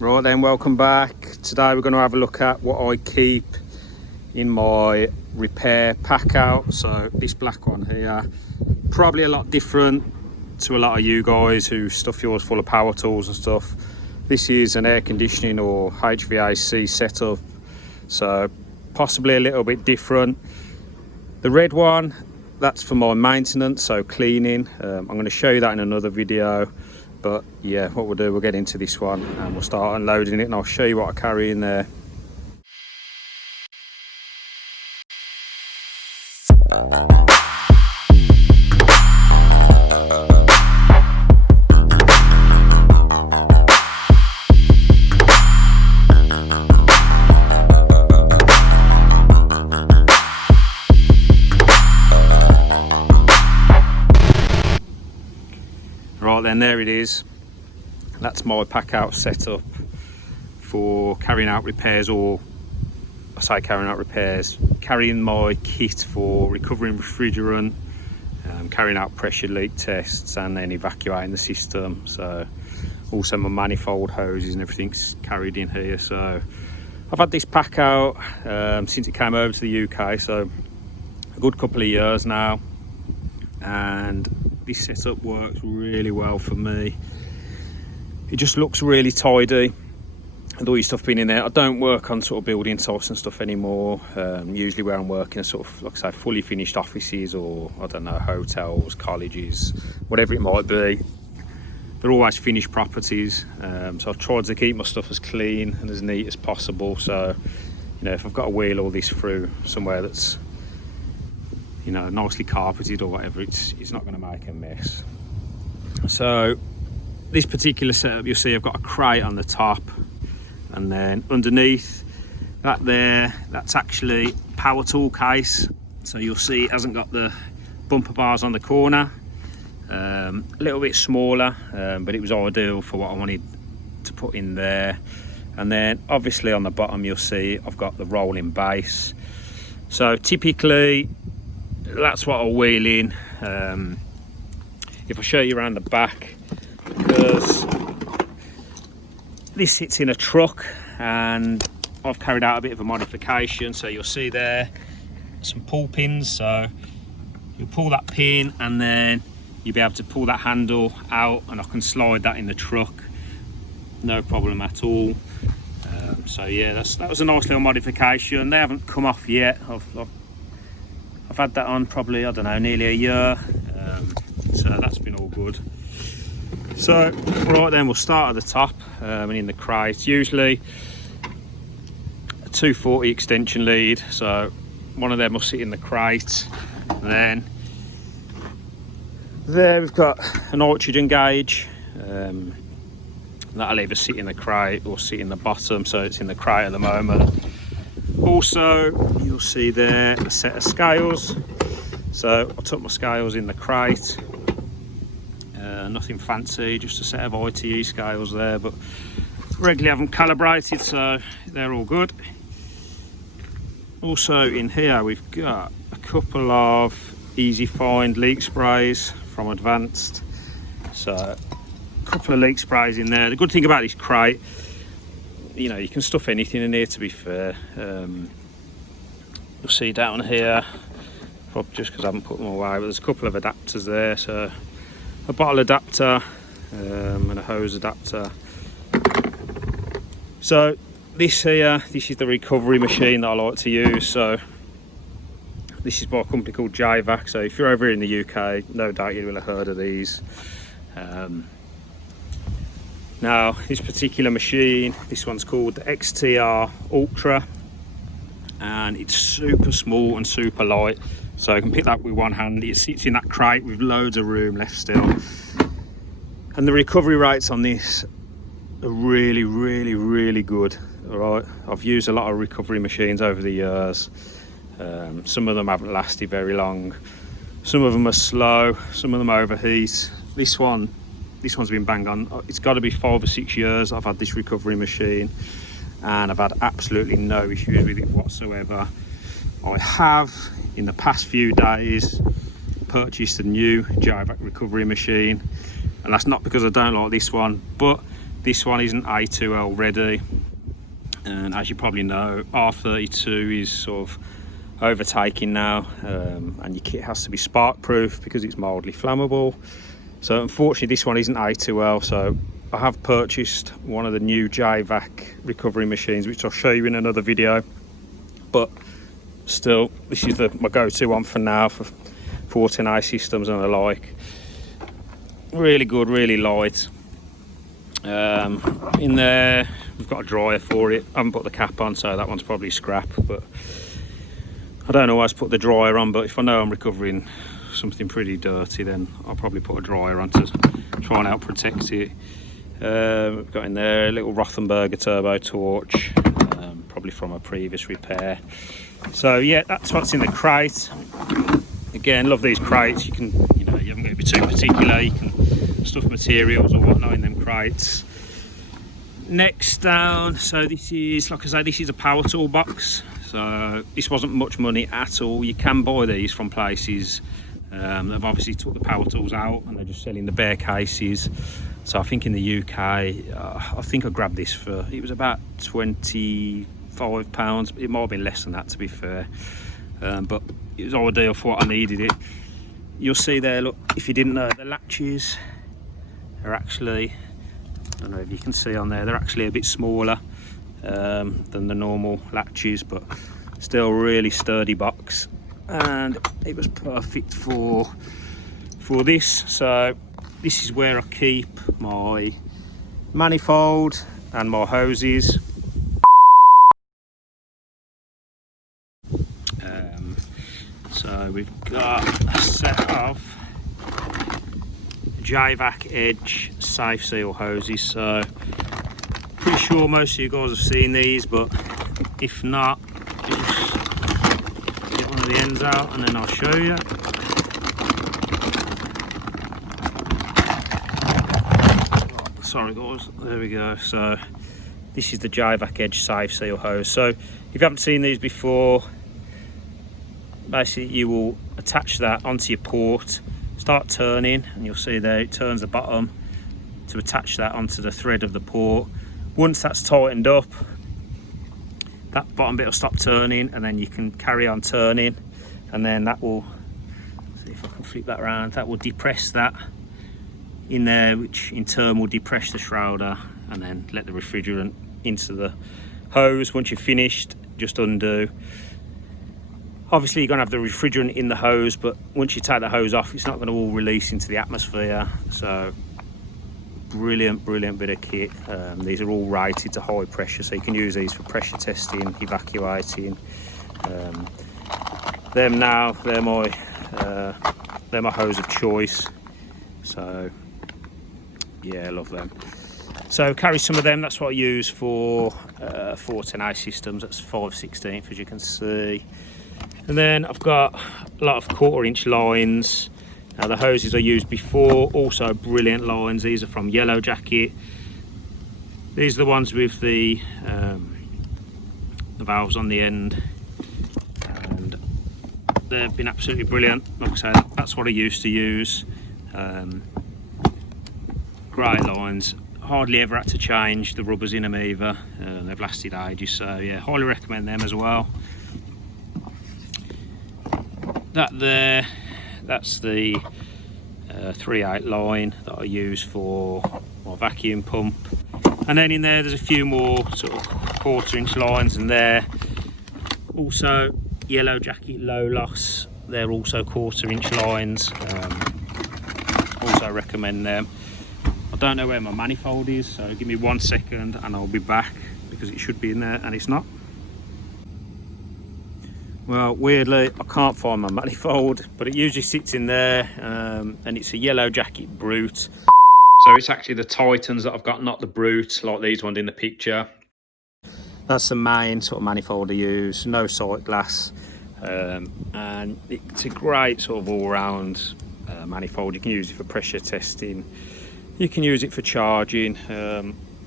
Right then, welcome back. Today we're going to have a look at what I keep in my repair pack out. So this black one here, probably a lot different to a lot of you guys who stuff yours full of power tools and stuff. This is an air conditioning or HVAC setup, so possibly a little bit different. The red one, that's for my maintenance, so cleaning. I'm going to show you that in another video. But yeah, what we'll do, we'll get into this one and we'll start unloading it, and I'll show you what I carry in there. Right then, there it is. That's my pack out setup for carrying out repairs, or I say carrying out repairs, carrying my kit for recovering refrigerant, carrying out pressure leak tests, and then evacuating the system. So also my manifold hoses and everything's carried in here. So I've had this pack out since it came over to the UK, so a good couple of years now, and this setup works really well for me. It just looks really tidy and all your stuff being in there. I don't work on sort of building sites and stuff anymore. Usually where I'm working are sort of, like I say, fully finished offices, or I don't know, hotels, colleges, whatever it might be. They're always finished properties, so I've tried to keep my stuff as clean and as neat as possible. So, you know, if I've got to wheel all this through somewhere that's, you know, nicely carpeted or whatever, it's not going to make a mess. So this particular setup, you'll see I've got a crate on the top, and then underneath that there, that's actually power tool case. So you'll see it hasn't got the bumper bars on the corner, a little bit smaller, but it was ideal for what I wanted to put in there. And then obviously on the bottom you'll see I've got the rolling base. So typically that's what I'll wheel in. If I show you around the back, because this sits in a truck and I've carried out a bit of a modification. So you'll see there some pull pins, so you'll pull that pin and then you'll be able to pull that handle out, and I can slide that in the truck, no problem at all. So yeah, that was a nice little modification. They haven't come off yet. I've had that on probably, I don't know, nearly a year, so that's been all good. So right then, we'll start at the top and in the crate. Usually a 240 extension lead, so one of them will sit in the crate. And then there we've got a nitrogen gauge, that'll either sit in the crate or sit in the bottom, so it's in the crate at the moment. Also you'll see there a set of scales, so I took my scales in the crate. Nothing fancy, just a set of ITE scales there, but regularly haven't calibrated, so they're all good. Also in here we've got a couple of easy find leak sprays from Advanced, so a couple of leak sprays in there. The good thing about this crate, you know, you can stuff anything in here, to be fair. You'll see down here, probably just because I haven't put them away, but there's a couple of adapters there, so a bottle adapter and a hose adapter. So this here, this is the recovery machine that I like to use. So this is by a company called Jvac. So if you're over here in the UK, no doubt you will have heard of these. Now this particular machine, this one's called the XTR Ultra, and it's super small and super light, so I can pick that up with one hand. It sits in that crate with loads of room left still, and the recovery rates on this are really good. All right, I've used a lot of recovery machines over the years. Some of them haven't lasted very long, some of them are slow, some of them overheat. This one's been bang on. It's got to be 5 or 6 years I've had this recovery machine, and I've had absolutely no issues with it whatsoever. I have, in the past few days, purchased a new Jvac recovery machine, and that's not because I don't like this one, but this one isn't A2L ready, and as you probably know, R32 is sort of overtaking now, and your kit has to be spark proof because it's mildly flammable. So unfortunately this one isn't A2L, so I have purchased one of the new Jvac recovery machines, which I'll show you in another video. But still, this is my go-to one for now for 14A systems and the like. Really good, really light. In there we've got a dryer for it. I haven't put the cap on, so that one's probably scrap, but I don't always put the dryer on, but if I know I'm recovering something pretty dirty, then I'll probably put a dryer on to try and help protect it. We've got in there a little Rothenberger turbo torch, probably from a previous repair. So yeah, that's what's in the crate. Again, love these crates. You can, you haven't got to be too particular. You can stuff materials or whatnot in them crates. Next down, so this is, like I say, this is a power tool box. So this wasn't much money at all. You can buy these from places. They've obviously took the power tools out and they're just selling the bare cases. So I think in the UK, I think I grabbed this for, it was about £25. It might have been less than that, to be fair. But it was ideal for what I needed it. You'll see there, look, if you didn't know, the latches are actually, I don't know if you can see on there, they're actually a bit smaller than the normal latches, but still really sturdy box, and it was perfect for this. So this is where I keep my manifold and my hoses. So we've got a set of Jvac Edge safe seal hoses. So pretty sure most of you guys have seen these, but if not, just get one of the ends out and then I'll show you. Oh, sorry guys, there we go. So this is the Jvac Edge safe seal hose. So if you haven't seen these before, basically you will attach that onto your port, start turning, and you'll see there it turns the bottom to attach that onto the thread of the port. Once that's tightened up, that bottom bit will stop turning, and then you can carry on turning, and then that will, see if I can flip that around, that will depress that in there, which in turn will depress the shrouder and then let the refrigerant into the hose. Once you're finished, just undo. Obviously you're going to have the refrigerant in the hose, but once you take the hose off, it's not going to all release into the atmosphere. So brilliant bit of kit. These are all rated to high pressure, so you can use these for pressure testing, evacuating. They're my hose of choice. So yeah, I love them. So carry some of them. That's what I use for 14A systems. That's 5/16 as you can see. And then I've got a lot of 1/4" lines. Now the hoses I used before, also brilliant lines. These are from Yellow Jacket. These are the ones with the valves on the end, and they've been absolutely brilliant. Like I said, that's what I used to use. Great lines. Hardly ever had to change the rubbers in them either. They've lasted ages, so yeah, highly recommend them as well. That there, that's the 3/8 line that I use for my vacuum pump. And then in there's a few more sort of 1/4" lines, and there also Yellow Jacket low loss. They're also 1/4" lines. Also recommend them. I don't know where my manifold is, so give me 1 second and I'll be back, because it should be in there and it's not. Well, weirdly, I can't find my manifold, but it usually sits in there, and it's a Yellow Jacket Brute. So it's actually the Titans that I've got, not the Brute, like these ones in the picture. That's the main sort of manifold I use, no sight glass, and it's a great sort of all-round manifold. You can use it for pressure testing, you can use it for charging.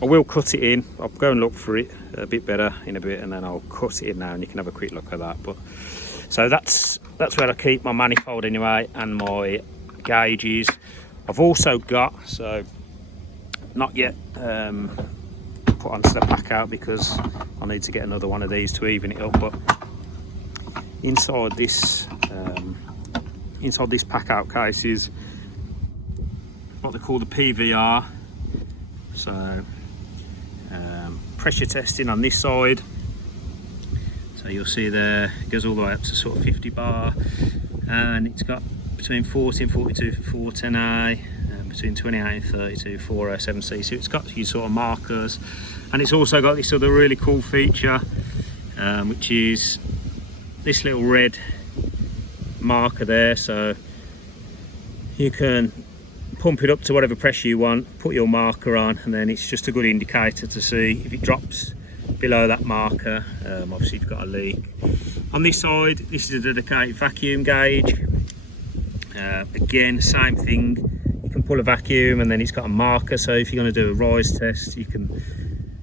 I will cut it in. I'll go and look for it a bit better in a bit, and then I'll cut it in now and you can have a quick look at that. But so that's where I keep my manifold anyway, and my gauges. I've also got, so not yet put onto the Packout because I need to get another one of these to even it up. But inside this Packout case is what they call the PVR. So pressure testing on this side. So you'll see there it goes all the way up to sort of 50 bar, and it's got between 40 and 42 for 410A, and between 28 and 32 for 407C. So it's got your sort of markers, and it's also got this other really cool feature, which is this little red marker there. So you can pump it up to whatever pressure you want, put your marker on, and then it's just a good indicator to see if it drops below that marker. Obviously if you've got a leak. On this side, this is a dedicated vacuum gauge. Again, same thing, you can pull a vacuum and then it's got a marker. So if you're going to do a rise test, you can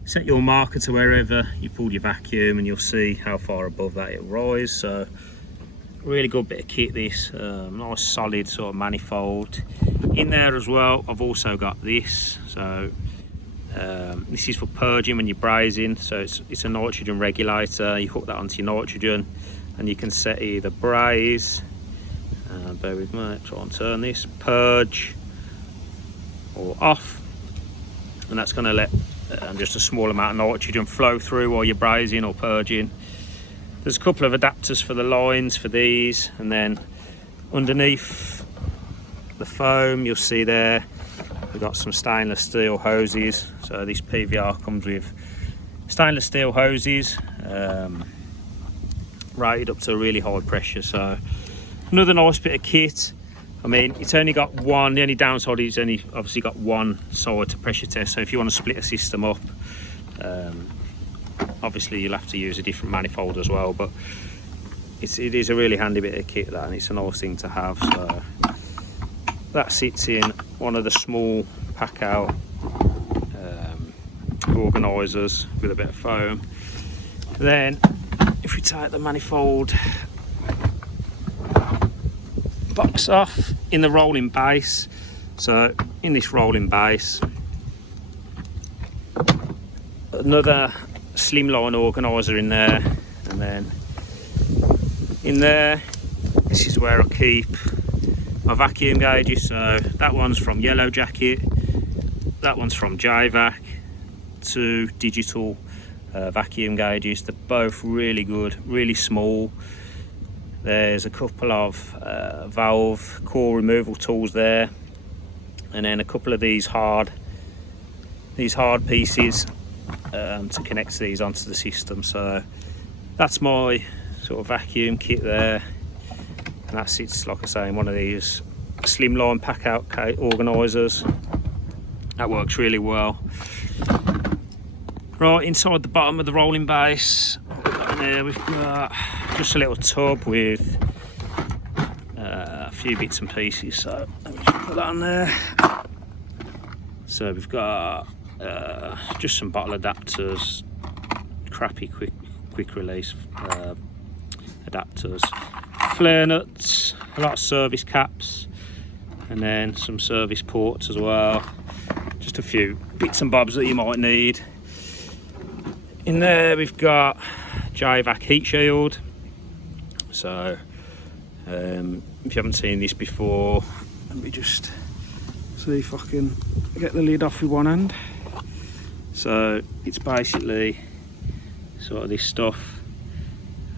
set your marker to wherever you pulled your vacuum and you'll see how far above that it'll rise. So really good bit of kit this. Nice solid sort of manifold in there as well. I've also got this, so this is for purging when you're brazing. So it's a nitrogen regulator. You hook that onto your nitrogen and you can set either braze, bear with me, try and turn this, purge, or off, and that's going to let just a small amount of nitrogen flow through while you're brazing or purging. There's a couple of adapters for the lines for these, and then underneath the foam you'll see there we've got some stainless steel hoses. So this PVR comes with stainless steel hoses, rated up to a really high pressure. So another nice bit of kit. I mean, it's only got one, the only downside is it's only obviously got one side to pressure test. So if you want to split a system up, obviously you'll have to use a different manifold as well, but it is a really handy bit of kit that, and it's a nice thing to have. So that sits in one of the small Packout organisers with a bit of foam. Then if we take the manifold box off, in the rolling base, so in this rolling base, another slimline organiser in there, and then in there this is where I keep my vacuum gauges. So that one's from Yellow Jacket, that one's from Jvac, two digital vacuum gauges. They're both really good, really small. There's a couple of valve core removal tools there, and then a couple of these hard pieces to connect these onto the system. So that's my sort of vacuum kit there, and that sits, like I say, in one of these slimline Packout organisers. That works really well. Right, inside the bottom of the rolling base, we've got just a little tub with a few bits and pieces. So let me just put that on there. So we've got just some bottle adapters, crappy quick release adapters, flare nuts, a lot of service caps, and then some service ports as well. Just a few bits and bobs that you might need. In there we've got Jvac heat shield. So if you haven't seen this before, let me just see if I can get the lid off with one hand. So it's basically sort of this stuff,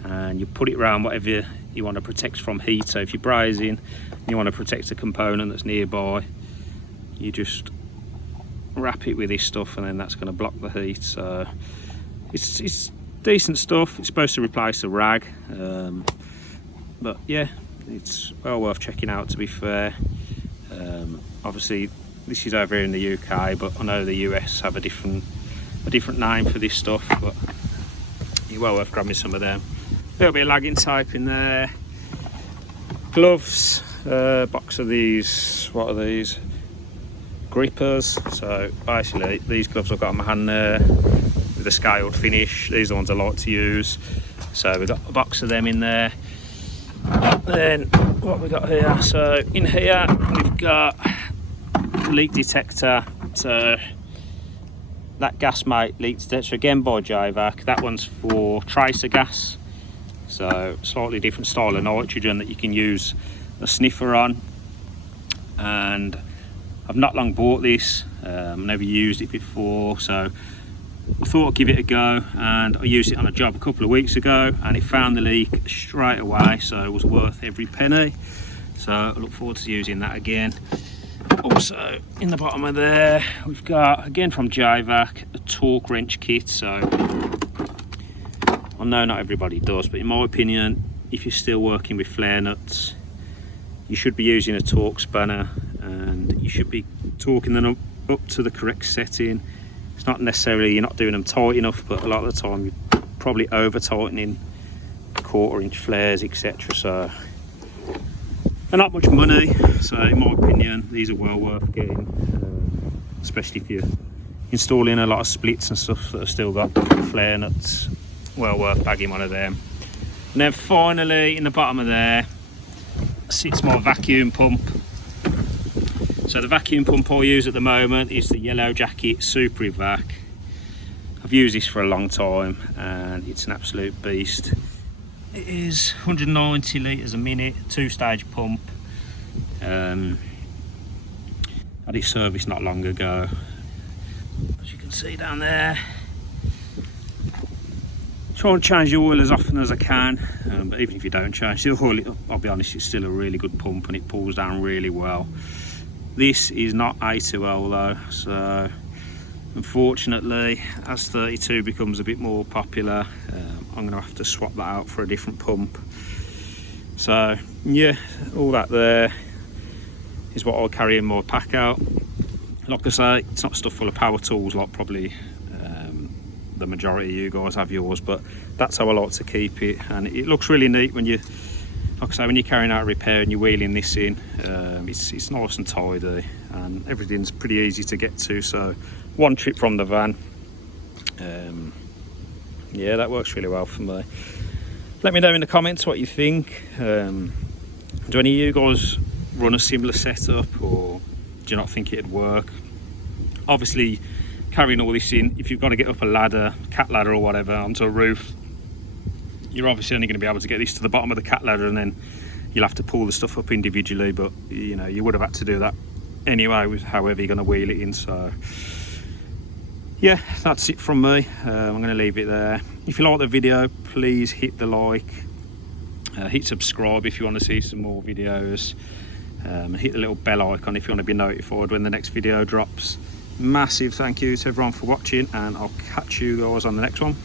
and you put it around whatever you want to protect from heat. So if you're brazing and you want to protect a component that's nearby, you just wrap it with this stuff, and then that's going to block the heat. So it's decent stuff. It's supposed to replace a rag, but yeah, it's well worth checking out, to be fair. Obviously this is over here in the UK, but I know the US have a different name for this stuff, but you're well worth grabbing some of them. A little bit of lagging tape in there, gloves, box of these, what are these, grippers. So basically these gloves I've got on my hand there with a scaled finish. These are the ones I like to use. So we've got a box of them in there. Then what we got here, so in here we've got leak detector. So that gas mate leak detector, again by Jvac. That one's for tracer gas, so slightly different style of nitrogen that you can use a sniffer on. And I've not long bought this, never used it before, so I thought I'd give it a go, and I used it on a job a couple of weeks ago and it found the leak straight away, so it was worth every penny. So I look forward to using that again. Also in the bottom of there we've got, again from Jvac, a torque wrench kit. So I know not everybody does, but in my opinion, if you're still working with flare nuts, you should be using a torque spanner, and you should be torquing them up to the correct setting. It's not necessarily you're not doing them tight enough, but a lot of the time you're probably over tightening 1/4 inch flares, etc. So they're not much money, so in my opinion these are well worth getting, especially if you're installing a lot of splits and stuff that have still got flare nuts. Well worth bagging one of them. And then finally in the bottom of there sits my vacuum pump. So the vacuum pump I use at the moment is the Yellow Jacket Super Jvac. I've used this for a long time and it's an absolute beast. It is 190 litres a minute, 2-stage pump. Had it serviced not long ago. As you can see down there. Try and change the oil as often as I can, but even if you don't change the oil, I'll be honest, it's still a really good pump and it pulls down really well. This is not A2L though, so unfortunately as 32 becomes a bit more popular, I'm going to have to swap that out for a different pump. So yeah, all that there is what I'll carry in my pack out. Like I say, it's not stuff full of power tools like probably the majority of you guys have yours, but that's how I like to keep it, and it looks really neat when you, like I say, when you're carrying out a repair and you're wheeling this in. It's nice and tidy and everything's pretty easy to get to, so one trip from the van. Yeah, that works really well for me. Let me know in the comments what you think. Do any of you guys run a similar setup, or do you not think it'd work? Obviously carrying all this in, if you've got to get up a ladder, cat ladder or whatever, onto a roof, you're obviously only going to be able to get this to the bottom of the cat ladder, and then you'll have to pull the stuff up individually, but you know, you would have had to do that anyway with however you're going to wheel it in. So yeah, that's it from me. I'm going to leave it there. If you like the video, please hit the like, hit subscribe if you want to see some more videos, and hit the little bell icon if you want to be notified when the next video drops. Massive thank you to everyone for watching, and I'll catch you guys on the next one.